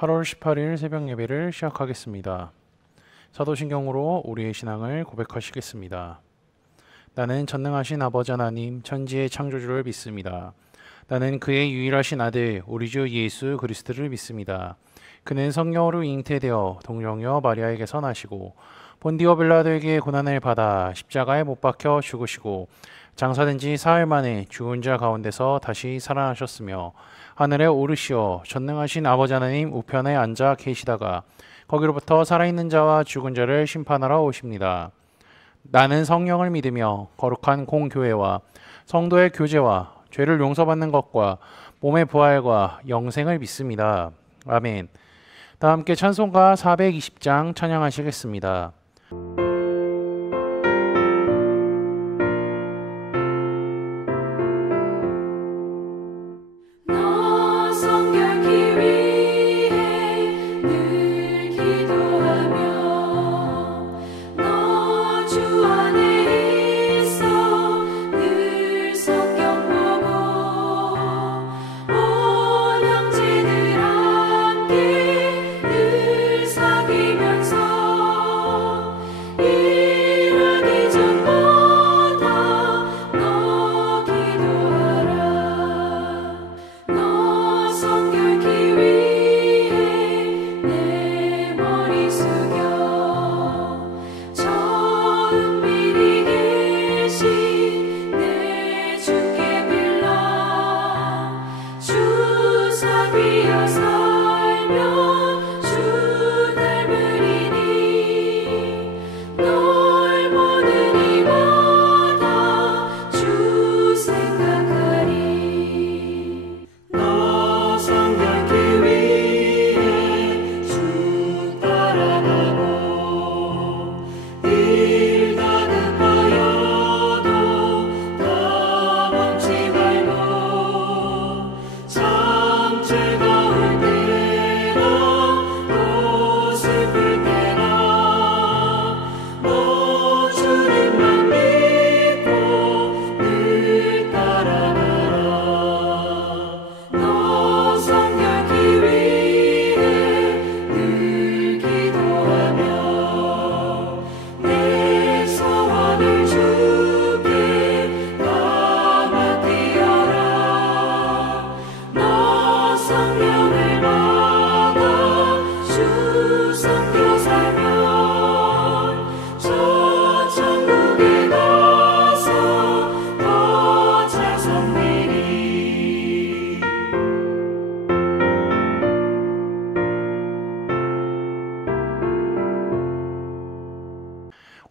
8월 18일 새벽 예배를 시작하겠습니다. 사도신경으로 우리의 신앙을 고백하시겠습니다. 나는 전능하신 아버지 하나님 천지의 창조주를 믿습니다. 나는 그의 유일하신 아들 우리 주 예수 그리스도를 믿습니다. 그는 성령으로 잉태되어 동정녀 마리아에게서 나시고 본디오 빌라도에게 고난을 받아 십자가에 못 박혀 죽으시고 장사된 지 사흘 만에 죽은 자 가운데서 다시 살아나셨으며 하늘에 오르시어 전능하신 아버지 하나님 우편에 앉아 계시다가 거기로부터 살아있는 자와 죽은 자를 심판하러 오십니다. 나는 성령을 믿으며 거룩한 공교회와 성도의 교제와 죄를 용서받는 것과 몸의 부활과 영생을 믿습니다. 아멘. 다 함께 찬송가 420장 찬양하시겠습니다.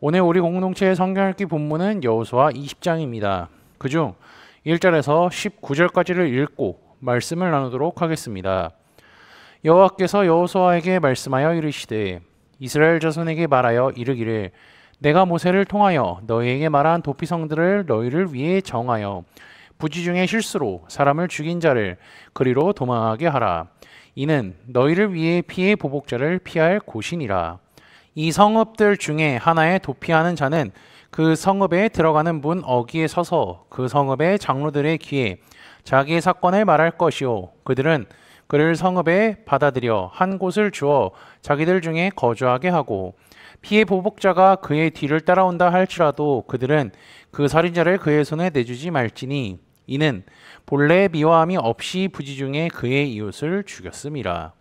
오늘 우리 공동체의 성경 읽기 본문은 여호수아 20장입니다. 그중 1절에서 19절까지를 읽고 말씀을 나누도록 하겠습니다. 여호와께서 여호수아에게 말씀하여 이르시되 이스라엘 자손에게 말하여 이르기를 내가 모세를 통하여 너희에게 말한 도피성들을 너희를 위해 정하여 부지 중에 실수로 사람을 죽인 자를 그리로 도망하게 하라. 이는 너희를 위해 피해 보복자를 피할 곳이니라. 이 성읍들 중에 하나에 도피하는 자는 그 성읍에 들어가는 문 어귀에 서서 그 성읍의 장로들의 귀에 자기의 사건을 말할 것이요 그들은 그를 성읍에 받아들여 한 곳을 주어 자기들 중에 거주하게 하고 피해 보복자가 그의 뒤를 따라온다 할지라도 그들은 그 살인자를 그의 손에 내주지 말지니 이는 본래 미워함이 없이 부지 중에 그의 이웃을 죽였음이라.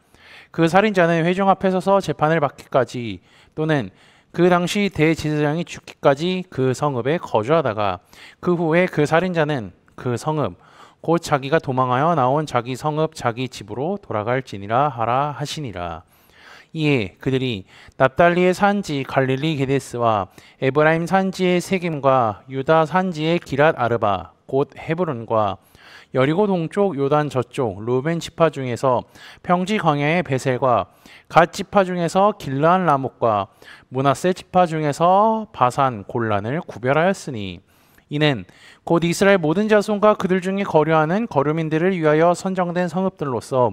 그 살인자는 회중 앞에 서서 재판을 받기까지 또는 그 당시 대제사장이 죽기까지 그 성읍에 거주하다가 그 후에 그 살인자는 그 성읍 곧 자기가 도망하여 나온 자기 성읍 자기 집으로 돌아갈지니라 하라 하시니라. 이에 그들이 납달리의 산지 갈릴리 게데스와 에브라임 산지의 세겜과 유다 산지의 기랏 아르바 곧 헤브론과 여리고 동쪽 요단 저쪽 루벤 지파 중에서 평지 광야의 베셀과 갓 지파 중에서 길르한 라목과 므낫세 지파 중에서 바산 골란을 구별하였으니 이는 곧 이스라엘 모든 자손과 그들 중에 거류하는 거류민들을 위하여 선정된 성읍들로서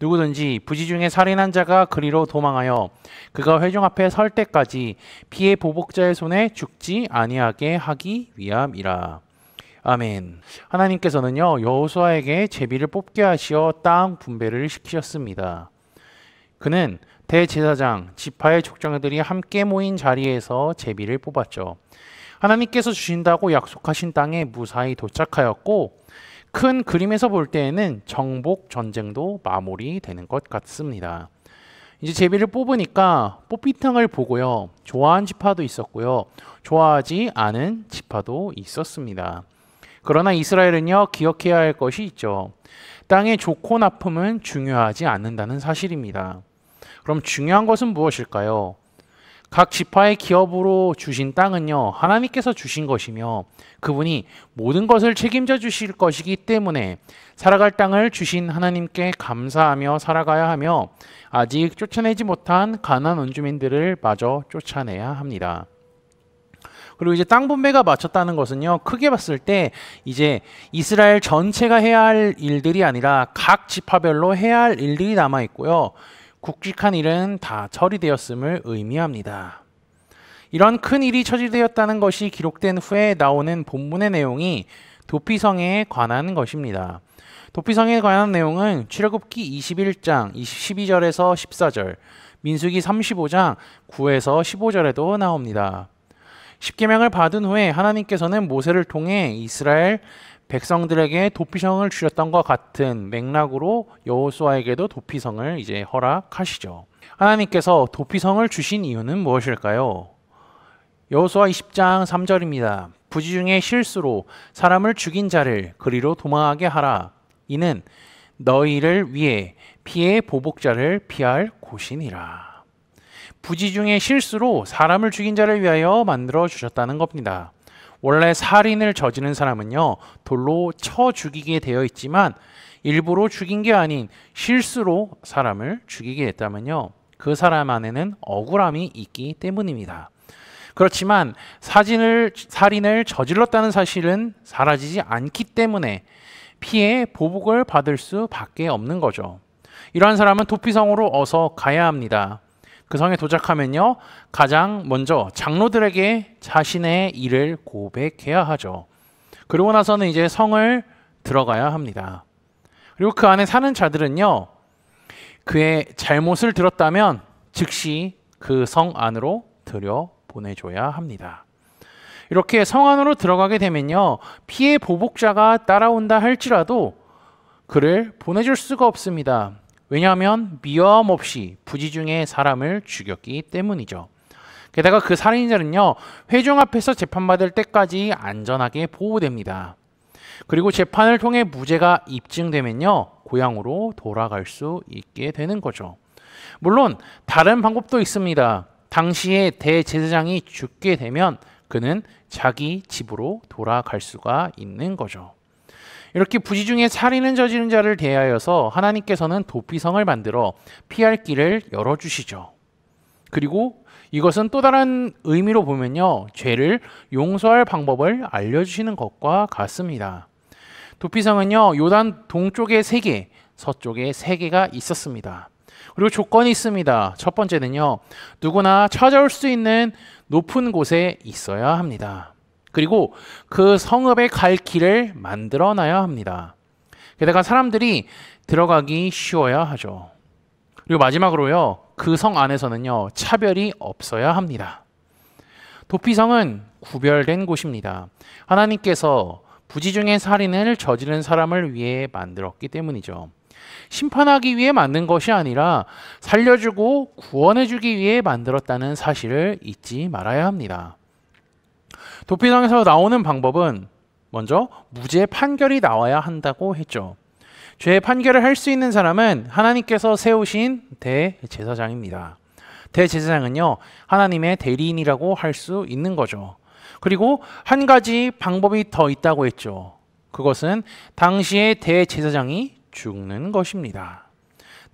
누구든지 부지 중에 살인한 자가 그리로 도망하여 그가 회중 앞에 설 때까지 피해 보복자의 손에 죽지 아니하게 하기 위함이라. 아멘. 하나님께서는요 여호수아에게 제비를 뽑게 하시어 땅 분배를 시키셨습니다. 그는 대제사장, 지파의 족장들이 함께 모인 자리에서 제비를 뽑았죠. 하나님께서 주신다고 약속하신 땅에 무사히 도착하였고 큰 그림에서 볼 때에는 정복 전쟁도 마무리되는 것 같습니다. 이제 제비를 뽑으니까 뽑히탕을 보고요. 좋아하는 지파도 있었고요. 좋아하지 않은 지파도 있었습니다. 그러나 이스라엘은요, 기억해야 할 것이 있죠. 땅의 좋고 나쁨은 중요하지 않는다는 사실입니다. 그럼 중요한 것은 무엇일까요? 각 지파의 기업으로 주신 땅은요, 하나님께서 주신 것이며 그분이 모든 것을 책임져 주실 것이기 때문에 살아갈 땅을 주신 하나님께 감사하며 살아가야 하며 아직 쫓아내지 못한 가나안 원주민들을 마저 쫓아내야 합니다. 그리고 이제 땅 분배가 마쳤다는 것은요, 크게 봤을 때 이제 이스라엘 전체가 해야 할 일들이 아니라 각 지파별로 해야 할 일들이 남아 있고요. 굵직한 일은 다 처리되었음을 의미합니다. 이런 큰 일이 처리되었다는 것이 기록된 후에 나오는 본문의 내용이 도피성에 관한 것입니다. 도피성에 관한 내용은 출애굽기 21장 12절에서 14절, 민수기 35장 9에서 15절에도 나옵니다. 십계명을 받은 후에 하나님께서는 모세를 통해 이스라엘 백성들에게 도피성을 주셨던 것 같은 맥락으로 여호수아에게도 도피성을 이제 허락하시죠. 하나님께서 도피성을 주신 이유는 무엇일까요? 여호수아 20장 3절입니다. 부지 중에 실수로 사람을 죽인 자를 그리로 도망하게 하라. 이는 너희를 위해 피의 보복자를 피할 곳이니라. 부지 중에 실수로 사람을 죽인 자를 위하여 만들어 주셨다는 겁니다. 원래 살인을 저지른 사람은요, 돌로 쳐 죽이게 되어 있지만 일부러 죽인 게 아닌 실수로 사람을 죽이게 됐다면요, 그 사람 안에는 억울함이 있기 때문입니다. 그렇지만 살인을 저질렀다는 사실은 사라지지 않기 때문에 피해 보복을 받을 수밖에 없는 거죠. 이러한 사람은 도피성으로 어서 가야 합니다. 그 성에 도착하면요, 가장 먼저 장로들에게 자신의 일을 고백해야 하죠. 그리고 나서는 이제 성을 들어가야 합니다. 그리고 그 안에 사는 자들은요, 그의 잘못을 들었다면 즉시 그 성 안으로 들여보내줘야 합니다. 이렇게 성 안으로 들어가게 되면요, 피해 보복자가 따라온다 할지라도 그를 보내줄 수가 없습니다. 왜냐하면 미워함 없이 부지 중에 사람을 죽였기 때문이죠. 게다가 그 살인자는요, 회중 앞에서 재판받을 때까지 안전하게 보호됩니다. 그리고 재판을 통해 무죄가 입증되면요, 고향으로 돌아갈 수 있게 되는 거죠. 물론 다른 방법도 있습니다. 당시에 대제사장이 죽게 되면 그는 자기 집으로 돌아갈 수가 있는 거죠. 이렇게 부지 중에 살인을 저지른 자를 대하여서 하나님께서는 도피성을 만들어 피할 길을 열어주시죠. 그리고 이것은 또 다른 의미로 보면요, 죄를 용서할 방법을 알려주시는 것과 같습니다. 도피성은요, 요단 동쪽에 3개, 서쪽에 3개가 있었습니다. 그리고 조건이 있습니다. 첫 번째는요, 누구나 찾아올 수 있는 높은 곳에 있어야 합니다. 그리고 그 성읍에 갈 길을 만들어 놔야 합니다. 게다가 사람들이 들어가기 쉬워야 하죠. 그리고 마지막으로요, 그 성 안에서는요, 차별이 없어야 합니다. 도피성은 구별된 곳입니다. 하나님께서 부지 중에 살인을 저지른 사람을 위해 만들었기 때문이죠. 심판하기 위해 만든 것이 아니라 살려주고 구원해주기 위해 만들었다는 사실을 잊지 말아야 합니다. 도피성에서 나오는 방법은 먼저 무죄 판결이 나와야 한다고 했죠. 죄 판결을 할 수 있는 사람은 하나님께서 세우신 대제사장입니다. 대제사장은요, 하나님의 대리인이라고 할 수 있는 거죠. 그리고 한 가지 방법이 더 있다고 했죠. 그것은 당시의 대제사장이 죽는 것입니다.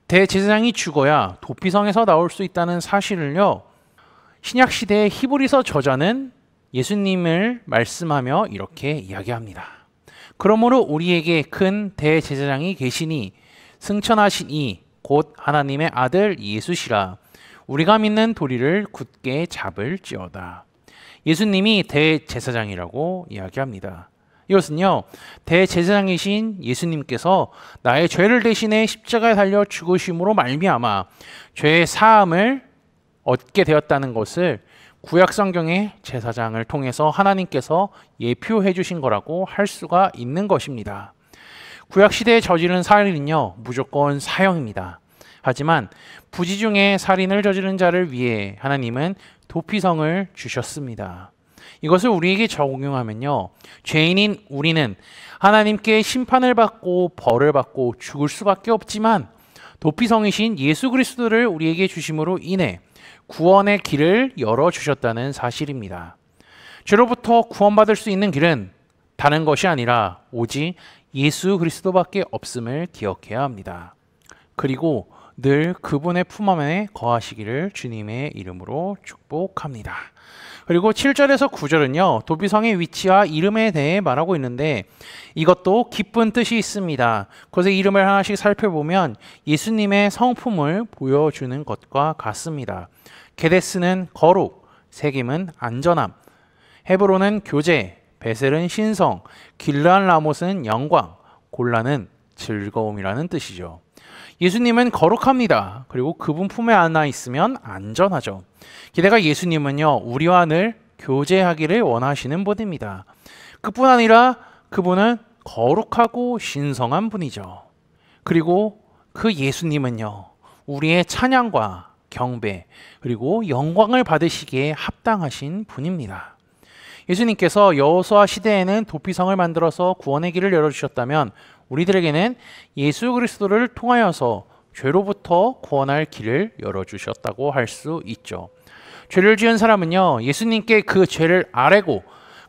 대제사장이 죽어야 도피성에서 나올 수 있다는 사실을요, 신약시대의 히브리서 저자는 예수님을 말씀하며 이렇게 이야기합니다. 그러므로 우리에게 큰 대제사장이 계시니 승천하신 이 곧 하나님의 아들 예수시라. 우리가 믿는 도리를 굳게 잡을지어다. 예수님이 대제사장이라고 이야기합니다. 이것은요, 대제사장이신 예수님께서 나의 죄를 대신해 십자가에 달려 죽으심으로 말미암아 죄의 사함을 얻게 되었다는 것을 구약 성경의 제사장을 통해서 하나님께서 예표해 주신 거라고 할 수가 있는 것입니다. 구약 시대에 저지른 살인은요, 무조건 사형입니다. 하지만 부지 중에 살인을 저지른 자를 위해 하나님은 도피성을 주셨습니다. 이것을 우리에게 적용하면요, 죄인인 우리는 하나님께 심판을 받고 벌을 받고 죽을 수밖에 없지만 도피성이신 예수 그리스도를 우리에게 주심으로 인해 구원의 길을 열어주셨다는 사실입니다. 죄로부터 구원받을 수 있는 길은 다른 것이 아니라 오직 예수 그리스도밖에 없음을 기억해야 합니다. 그리고 늘 그분의 품 안에 거하시기를 주님의 이름으로 축복합니다. 그리고 7절에서 9절은요, 도피성의 위치와 이름에 대해 말하고 있는데 이것도 기쁜 뜻이 있습니다. 그것의 이름을 하나씩 살펴보면 예수님의 성품을 보여주는 것과 같습니다. 게데스는 거룩, 세김은 안전함, 헤브론은 교제, 베셀은 신성, 길르한 라못은 영광, 골라는 즐거움이라는 뜻이죠. 예수님은 거룩합니다. 그리고 그분 품에 안아 있으면 안전하죠. 게다가 예수님은요, 우리와 늘 교제하기를 원하시는 분입니다. 그뿐 아니라 그분은 거룩하고 신성한 분이죠. 그리고 그 예수님은요, 우리의 찬양과 경배 그리고 영광을 받으시기에 합당하신 분입니다. 예수님께서 여호수아 시대에는 도피성을 만들어서 구원의 길을 열어주셨다면 우리들에게는 예수 그리스도를 통하여서 죄로부터 구원할 길을 열어주셨다고 할 수 있죠. 죄를 지은 사람은요, 예수님께 그 죄를 아뢰고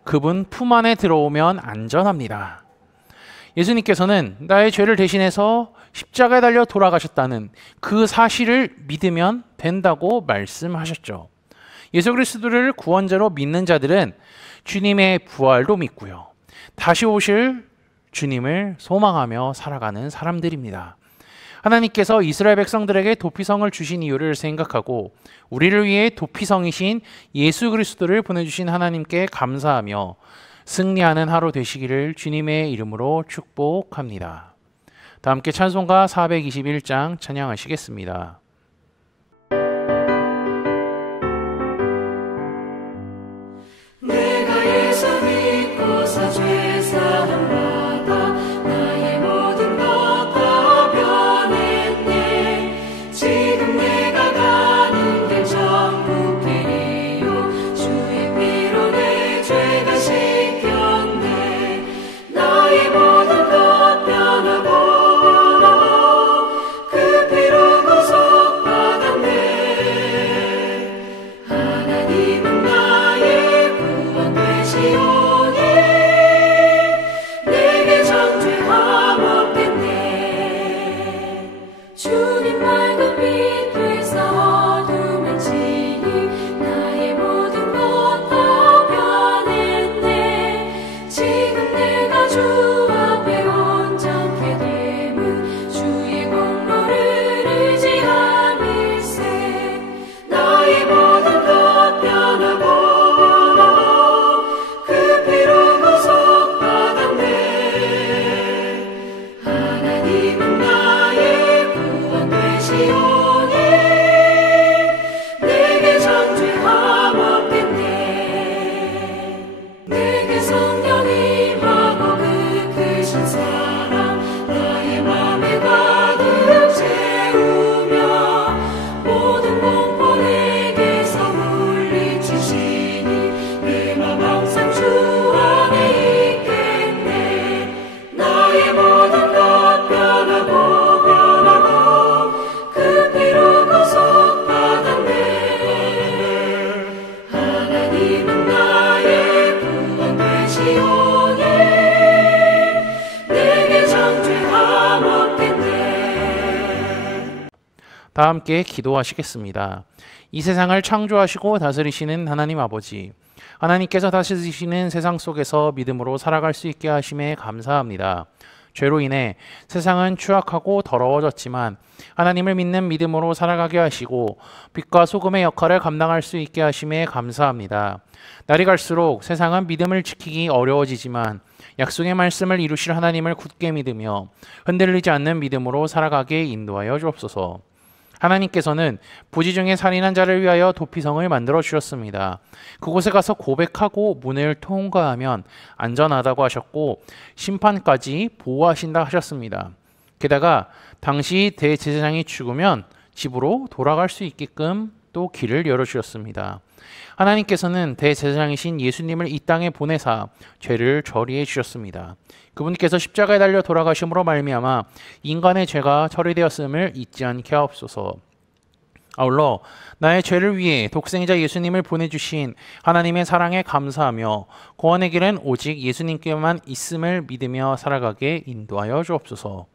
그분 품 안에 들어오면 안전합니다. 예수님께서는 나의 죄를 대신해서 십자가에 달려 돌아가셨다는 그 사실을 믿으면 된다고 말씀하셨죠. 예수 그리스도를 구원자로 믿는 자들은 주님의 부활도 믿고요, 다시 오실 주님을 소망하며 살아가는 사람들입니다. 하나님께서 이스라엘 백성들에게 도피성을 주신 이유를 생각하고 우리를 위해 도피성이신 예수 그리스도를 보내주신 하나님께 감사하며 승리하는 하루 되시기를 주님의 이름으로 축복합니다. 다 함께 찬송가 421장 찬양하시겠습니다. 내가 예수 믿고서 죄사함 받아 나의 모든 것 다 변했네. 지금 내가 가는 길 천국길이요 주의 피로 내 죄가 씻겼네. 나의 모든 것 변하고 그 피로 구속받았네. 하나님은 나의 구원 되시오니 내게 정죄함 없겠네. 주님 맑은 빛 되사 어둠을 지니 나의 모든 것 다 변했네. 지금 내가 주 앞에 온전케 됨은 주의 공로를 의지함일세. 나의 모든 것 변하고 그 피로 구속받았네. 하나님은 나의 구원 되시오니 내게 정죄함 없겠네. 내게 성령 임하고 그 크신 사랑 나의 맘에 가득 채우며 모든 공포 내게서 물리치시니 내 맘 항상 주 안에 있겠네. 나의 모든 것 변하고 그 피로 구속받았네. 하나님은 나의 구원 되시오니 내게 정죄함 없겠네. 다 함께 기도하시겠습니다. 이 세상을 창조하시고 다스리시는 하나님 아버지, 하나님께서 다스리시는 세상 속에서 믿음으로 살아갈 수 있게 하심에 감사합니다. 죄로 인해 세상은 추악하고 더러워졌지만 하나님을 믿는 믿음으로 살아가게 하시고 빛과 소금의 역할을 감당할 수 있게 하심에 감사합니다. 날이 갈수록 세상은 믿음을 지키기 어려워지지만 약속의 말씀을 이루실 하나님을 굳게 믿으며 흔들리지 않는 믿음으로 살아가게 인도하여 주옵소서. 하나님께서는 부지 중에 살인한 자를 위하여 도피성을 만들어 주셨습니다. 그곳에 가서 고백하고 문을 통과하면 안전하다고 하셨고 심판까지 보호하신다 하셨습니다. 게다가 당시 대제사장이 죽으면 집으로 돌아갈 수 있게끔 또 길을 열어주셨습니다. 하나님께서는 대제사장이신 예수님을 이 땅에 보내사 죄를 처리해 주셨습니다. 그분께서 십자가에 달려 돌아가심으로 말미암아 인간의 죄가 처리되었음을 잊지 않게 하옵소서. 아울러 나의 죄를 위해 독생자 예수님을 보내주신 하나님의 사랑에 감사하며 구원의 길은 오직 예수님께만 있음을 믿으며 살아가게 인도하여 주옵소서.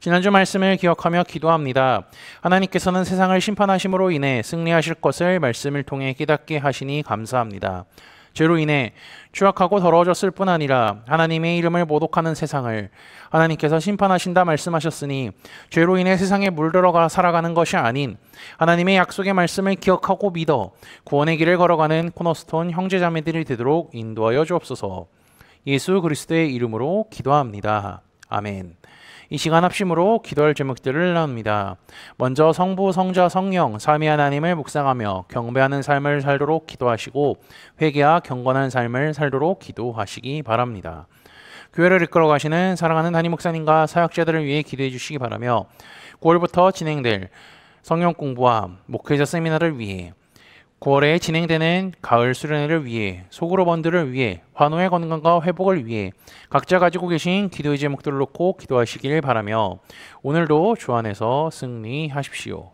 지난주 말씀을 기억하며 기도합니다. 하나님께서는 세상을 심판하심으로 인해 승리하실 것을 말씀을 통해 깨닫게 하시니 감사합니다. 죄로 인해 추악하고 더러워졌을 뿐 아니라 하나님의 이름을 모독하는 세상을 하나님께서 심판하신다 말씀하셨으니 죄로 인해 세상에 물들어가 살아가는 것이 아닌 하나님의 약속의 말씀을 기억하고 믿어 구원의 길을 걸어가는 코너스톤 형제자매들이 되도록 인도하여 주옵소서. 예수 그리스도의 이름으로 기도합니다. 아멘. 이 시간 합심으로 기도할 제목들을 나눕니다. 먼저 성부, 성자, 성령, 삼위 하나님을 묵상하며 경배하는 삶을 살도록 기도하시고 회개와 경건한 삶을 살도록 기도하시기 바랍니다. 교회를 이끌어 가시는 사랑하는 담임 목사님과 사역자들을 위해 기도해 주시기 바라며 9월부터 진행될 성경 공부와 목회자 세미나를 위해 9월에 진행되는 가을 수련회를 위해 소그룹원들을 위해 환우의 건강과 회복을 위해 각자 가지고 계신 기도의 제목들을 놓고 기도하시길 바라며 오늘도 주 안에서 승리하십시오.